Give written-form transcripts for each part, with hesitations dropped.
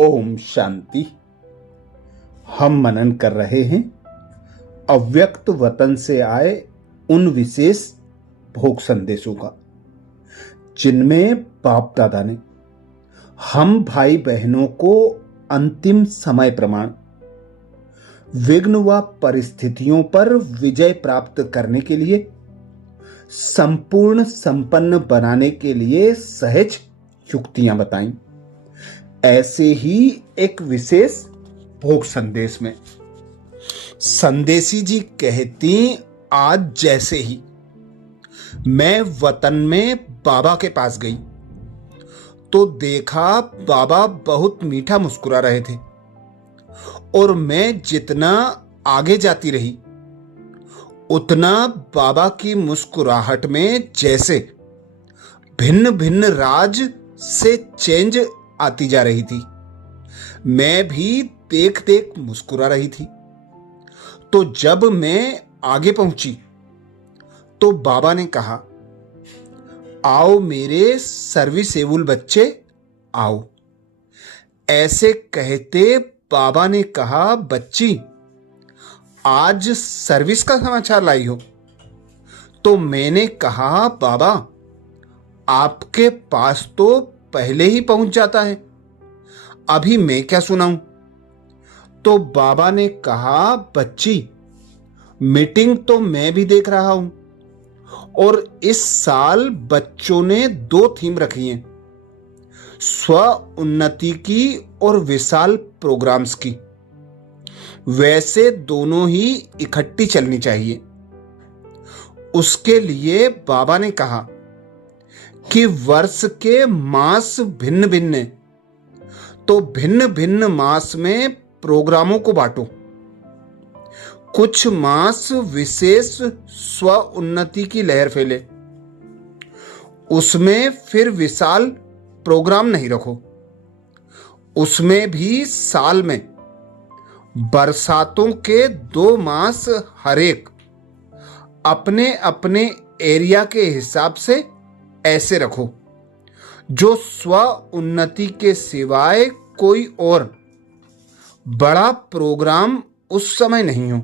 ओम शांति। हम मनन कर रहे हैं अव्यक्त वतन से आए उन विशेष भोग संदेशों का, जिनमें बाप दादा ने हम भाई बहनों को अंतिम समय प्रमाण विघ्न व परिस्थितियों पर विजय प्राप्त करने के लिए, संपूर्ण संपन्न बनाने के लिए सहज युक्तियां बताई। ऐसे ही एक विशेष भोग संदेश में संदेशी जी कहती, आज जैसे ही मैं वतन में बाबा के पास गई तो देखा बाबा बहुत मीठा मुस्कुरा रहे थे, और मैं जितना आगे जाती रही उतना बाबा की मुस्कुराहट में जैसे भिन्न भिन्न राज से चेंज आती जा रही थी। मैं भी देख देख मुस्कुरा रही थी। तो जब मैं आगे पहुंची तो बाबा ने कहा, आओ मेरे सर्विसेबल बच्चे आओ। ऐसे कहते बाबा ने कहा, बच्ची आज सर्विस का समाचार लाई हो? तो मैंने कहा, बाबा आपके पास तो पहले ही पहुंच जाता है, अभी मैं क्या सुनाऊं? तो बाबा ने कहा, बच्ची मीटिंग तो मैं भी देख रहा हूं, और इस साल बच्चों ने 2 थीम रखी हैं, स्व उन्नति की और विशाल प्रोग्राम्स की। वैसे दोनों ही इकट्ठी चलनी चाहिए। उसके लिए बाबा ने कहा कि वर्ष के मास भिन्न भिन्न हैं, तो भिन्न भिन्न मास में प्रोग्रामों को बांटो। कुछ मास विशेष स्व उन्नति की लहर फैले, उसमें फिर विशाल प्रोग्राम नहीं रखो। उसमें भी साल में बरसातों के 2 मास हरेक अपने अपने एरिया के हिसाब से ऐसे रखो, जो स्व उन्नति के सिवाय कोई और बड़ा प्रोग्राम उस समय नहीं हो।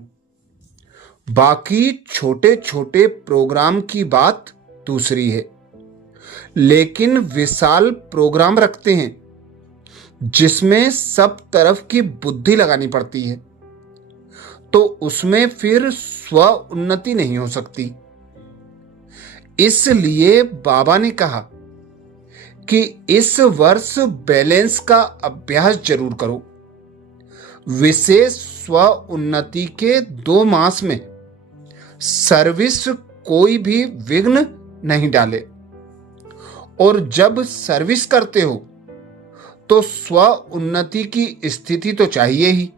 बाकी छोटे छोटे प्रोग्राम की बात दूसरी है, लेकिन विशाल प्रोग्राम रखते हैं जिसमें सब तरफ की बुद्धि लगानी पड़ती है, तो उसमें फिर स्व उन्नति नहीं हो सकती। इसलिए बाबा ने कहा कि इस वर्ष बैलेंस का अभ्यास जरूर करो। विशेष स्व उन्नति के 2 मास में सर्विस कोई भी विघ्न नहीं डाले, और जब सर्विस करते हो तो स्व उन्नति की स्थिति तो चाहिए ही।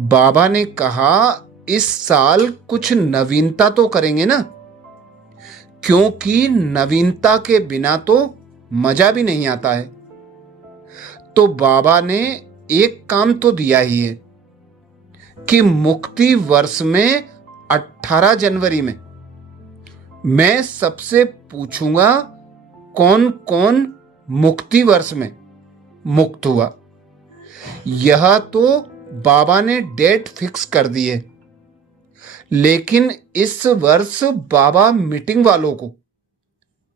बाबा ने कहा, इस साल कुछ नवीनता तो करेंगे ना, क्योंकि नवीनता के बिना तो मजा भी नहीं आता है। तो बाबा ने एक काम तो दिया ही है कि मुक्ति वर्ष में 18 जनवरी में मैं सबसे पूछूंगा कौन कौन मुक्ति वर्ष में मुक्त हुआ। यह तो बाबा ने डेट फिक्स कर दी है, लेकिन इस वर्ष बाबा मीटिंग वालों को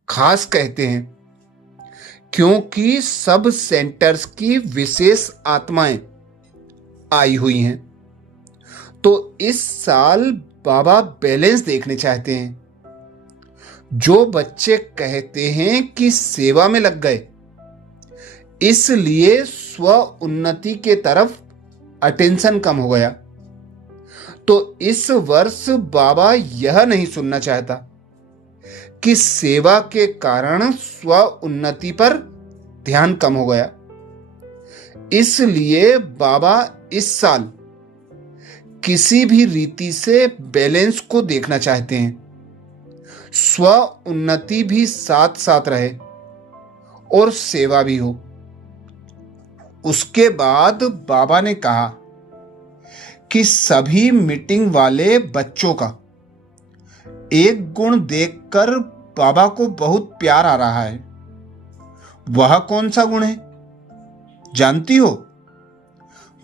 खास कहते हैं, क्योंकि सब सेंटर्स की विशेष आत्माएं आई हुई हैं। तो इस साल बाबा बैलेंस देखने चाहते हैं। जो बच्चे कहते हैं कि सेवा में लग गए, इसलिए स्व उन्नति के तरफ अटेंशन कम हो गया, तो इस वर्ष बाबा यह नहीं सुनना चाहता कि सेवा के कारण स्व उन्नति पर ध्यान कम हो गया। इसलिए बाबा इस साल किसी भी रीति से बैलेंस को देखना चाहते हैं। स्व उन्नति भी साथ साथ रहे और सेवा भी हो। उसके बाद बाबा ने कहा कि सभी मीटिंग वाले बच्चों का एक गुण देखकर बाबा को बहुत प्यार आ रहा है। वह कौन सा गुण है? जानती हो,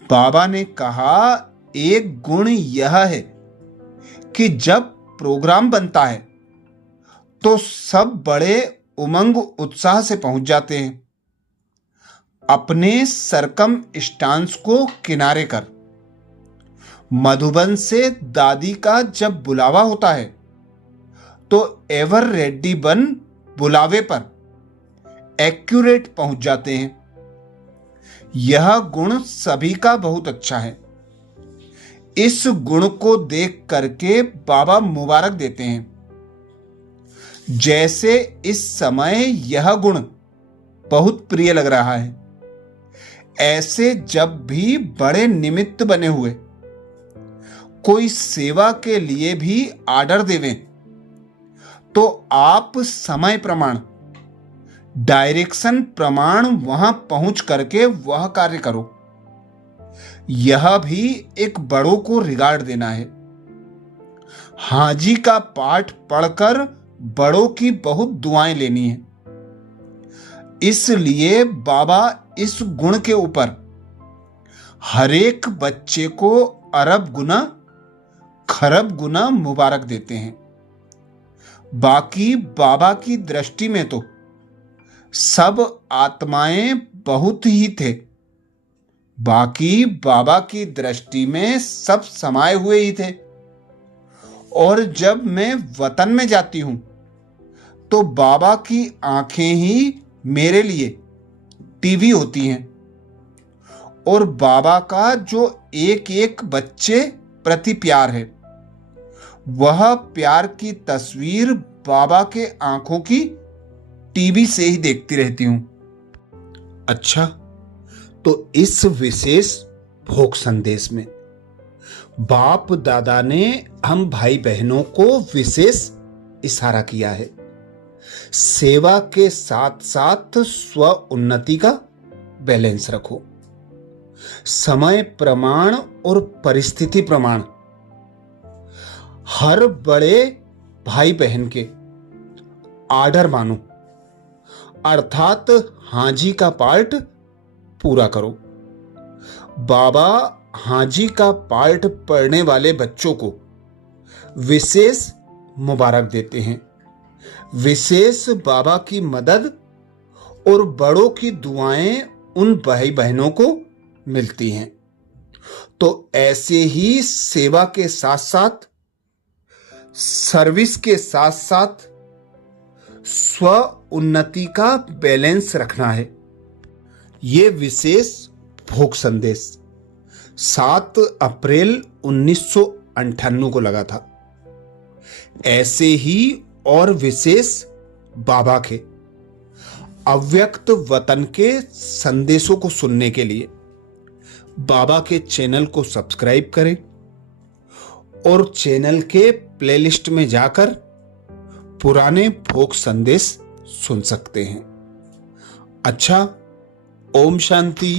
बाबा ने कहा एक गुण यह है कि जब प्रोग्राम बनता है तो सब बड़े उमंग उत्साह से पहुंच जाते हैं। अपने सरकम स्टांस को किनारे कर मधुबन से दादी का जब बुलावा होता है तो एवर रेडी बन बुलावे पर एक्यूरेट पहुंच जाते हैं। यह गुण सभी का बहुत अच्छा है। इस गुण को देख करके बाबा मुबारक देते हैं। जैसे इस समय यह गुण बहुत प्रिय लग रहा है, ऐसे जब भी बड़े निमित्त बने हुए कोई सेवा के लिए भी आर्डर देवें तो आप समय प्रमाण, डायरेक्शन प्रमाण वहां पहुंच करके वह कार्य करो। यह भी एक बड़ों को रिगार्ड देना है। हाजी का पाठ पढ़कर बड़ों की बहुत दुआएं लेनी है। इसलिए बाबा इस गुण के ऊपर हरेक बच्चे को अरब गुना खरब गुना मुबारक देते हैं। बाकी बाबा की दृष्टि में तो सब आत्माएं बहुत ही थे। बाकी बाबा की दृष्टि में सब समाये हुए ही थे। और जब मैं वतन में जाती हूं तो बाबा की आंखें ही मेरे लिए टीवी होती हैं। और बाबा का जो एक एक बच्चे प्रति प्यार है, वह प्यार की तस्वीर बाबा के आंखों की टीवी से ही देखती रहती हूं। अच्छा, तो इस विशेष भोग संदेश में बाप दादा ने हम भाई बहनों को विशेष इशारा किया है। सेवा के साथ साथ स्व उन्नति का बैलेंस रखो। समय प्रमाण और परिस्थिति प्रमाण हर बड़े भाई बहन के आर्डर मानो, अर्थात हाजी का पार्ट पूरा करो। बाबा हाजी का पार्ट पढ़ने वाले बच्चों को विशेष मुबारक देते हैं। विशेष बाबा की मदद और बड़ों की दुआएं उन भाई बहनों को मिलती हैं। तो ऐसे ही सेवा के साथ साथ, सर्विस के साथ साथ स्व उन्नति का बैलेंस रखना है। ये विशेष भोग संदेश 7 अप्रैल 1998 को लगा था। ऐसे ही और विशेष बाबा के अव्यक्त वतन के संदेशों को सुनने के लिए बाबा के चैनल को सब्सक्राइब करें और चैनल के प्लेलिस्ट में जाकर पुराने भोग संदेश सुन सकते हैं। अच्छा, ओम शांति।